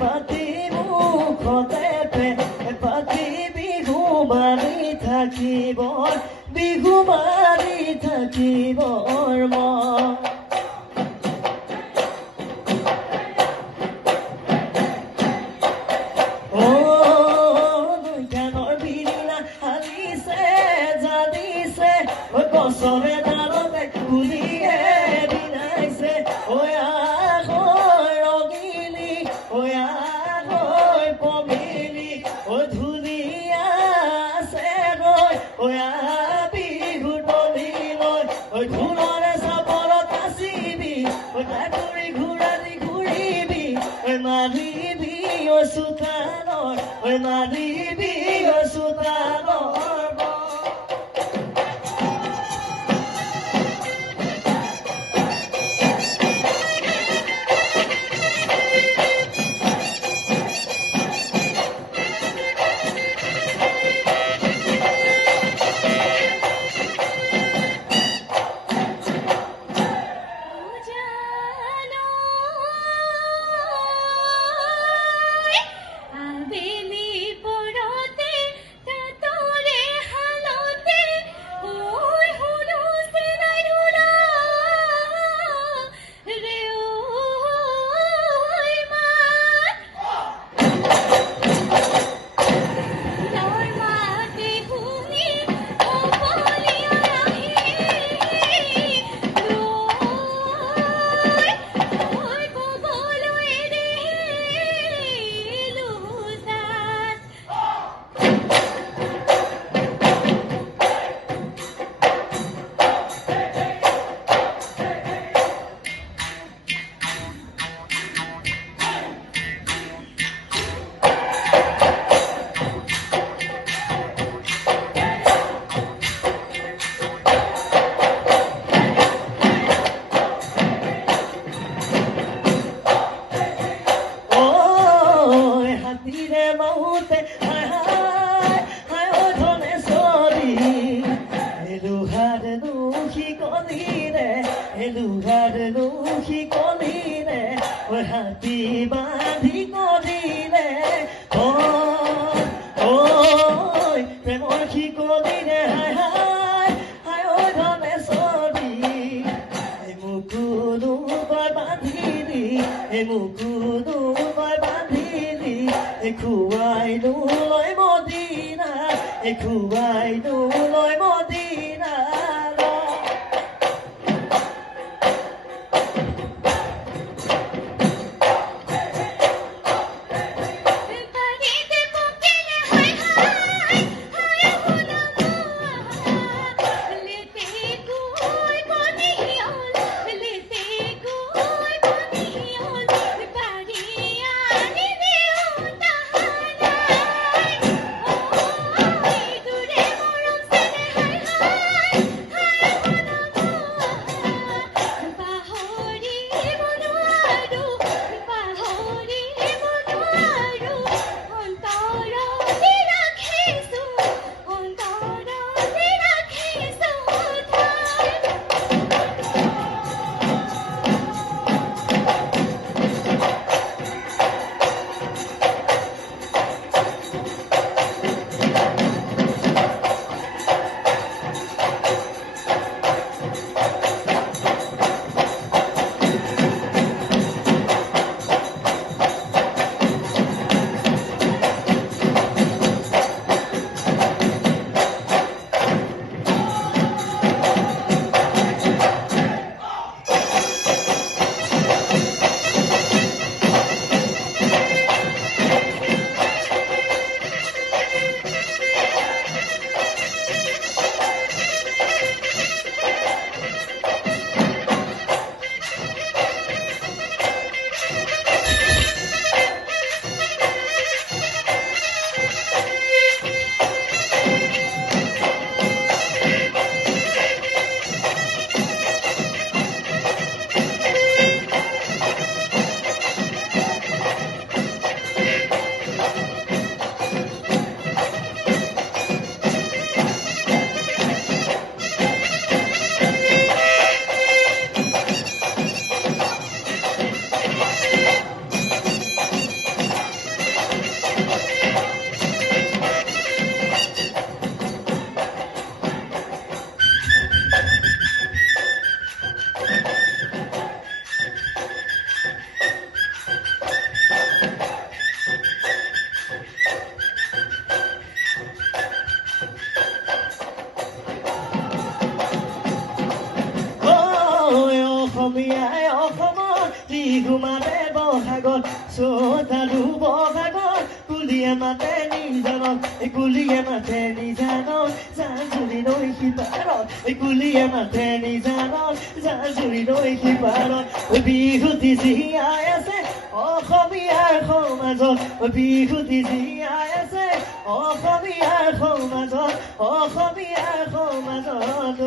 পাতি মুখতে পাতি বিহু মাৰি থাকিব বিহু মাৰি থাকিব মন গছৰে ডালতে কুলিয়ে দিনাইছে ৰঙিলি পমিলি ধুনীয়া আছে ৰৈ বিহুৰ তলি লৈ ঢোলৰে চাপৰত নাচিবি ঘূৰি ঘূৰালি ঘূৰিবি মাৰিবি চোতালৰ মাৰিবি চোতালৰ বহুতে ধনে চলি এলুহাৰ শিকলিৰে এলুহাৰ শিকলিৰে হাতী বান্ধি কলিৰে প্ৰেমৰ শিকলিৰে ধনে চলি মুকুলো বান্ধিলি মুকুলো বান্ধিলি খুৱাইনো লৈ মদিনা খুৱাইনো লৈ মদিনা তালু বহাগত কুলিয়ে মাতে নিজানত কুলিয়ে মাতে নিজানত জাজুৰি নৈ সিপাৰত কুলিয়ে মাতে নিজানত জাজুৰি নৈ সিপাৰত বিহুতি জীয়াই আছে অসমীয়াৰ সমাজত বিহুতি জীয়াই আছে অসমীয়াৰ সমাজত অসমীয়াৰ সমাজত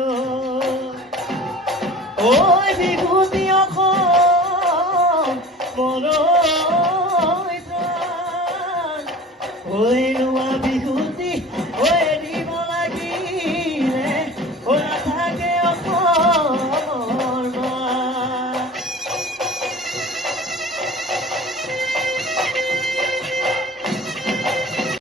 ঐ বিহুতি